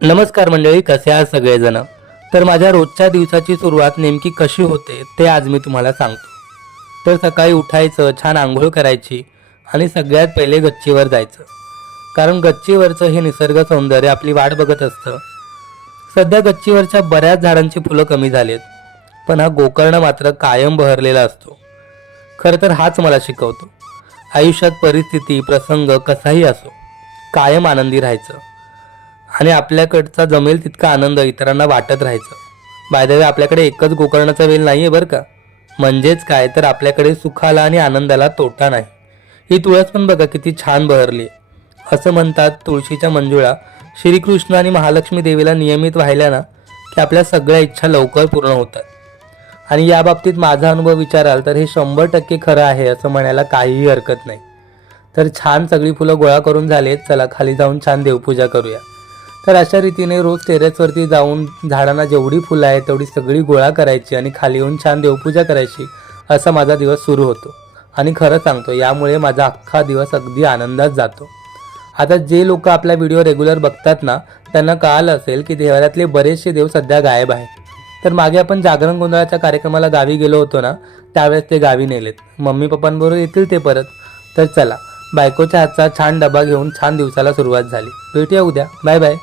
नमस्कार मंडळी, कसे आहात सगळेजण. तर माझ्या रोजच्या दिवसाची सुरुवात नेमकी कशी होते ते आज मी तुम्हाला सांगतो. तर सकाळी उठायचं, छान आंघोळ करायची आणि सगळ्यात पहिले गच्चीवर जायचं, कारण गच्चीवरचं हे निसर्ग सौंदर्य आपली वाट बघत असतं. सध्या गच्चीवरच्या बऱ्याच झाडांची फुलं कमी झालीत, पण हा गोकर्ण मात्र कायम बहरलेला असतो. खरं तर हाच मला शिकवतो, आयुष्यात परिस्थिती प्रसंग कसाही असो, कायम आनंदी राहायचं आणि आपल्याकडचा जमेल तितका आनंद इतरांना वाटत राहायचं. बाय द वे, आपल्याकडे एकच गोकर्णाचा वेल नाही आहे बरं का. म्हणजेच काय, तर आपल्याकडे सुखाला आणि आनंदाला तोटा नाही. ही तुळस पण बघा किती छान बहरली. असं म्हणतात, तुळशीच्या मंजुळा श्रीकृष्ण आणि महालक्ष्मी देवीला नियमित वाहिल्या ना की आपल्या सगळ्या इच्छा लवकर पूर्ण होतात. आणि या बाबतीत माझा अनुभव विचाराल तर हे 100% खरं आहे असं म्हणायला काहीही हरकत नाही. तर छान सगळी फुलं गोळा करून झालेत, चला खाली जाऊन छान देवपूजा करूया. तर अशा रीतीने रोज टेरेसवरती जाऊन झाडांना जेवढी फुलं आहेत तेवढी सगळी गोळा करायची आणि खाली येऊन छान देवपूजा करायची. असा माझा दिवस सुरू होतो. आणि खरं सांगतो, यामुळे माझा अख्खा दिवस अगदी आनंदात जातो. आता जे लोक आपला व्हिडिओ रेग्युलर बघतात ना, त्यांना कळालं असेल की देवाऱ्यातले बरेचसे देव सध्या गायब आहेत. तर मागे आपण जागरण गोंधळाच्या कार्यक्रमाला गावी गेलो होतो ना, त्यावेळेस ते गावी नेलेत. मम्मी पप्पांबरोबर येतील ते परत. तर चला, बायकोच्या हातचा छान डबा घेऊन छान दिवसाला सुरुवात झाली. भेटूया उद्या. Bye bye.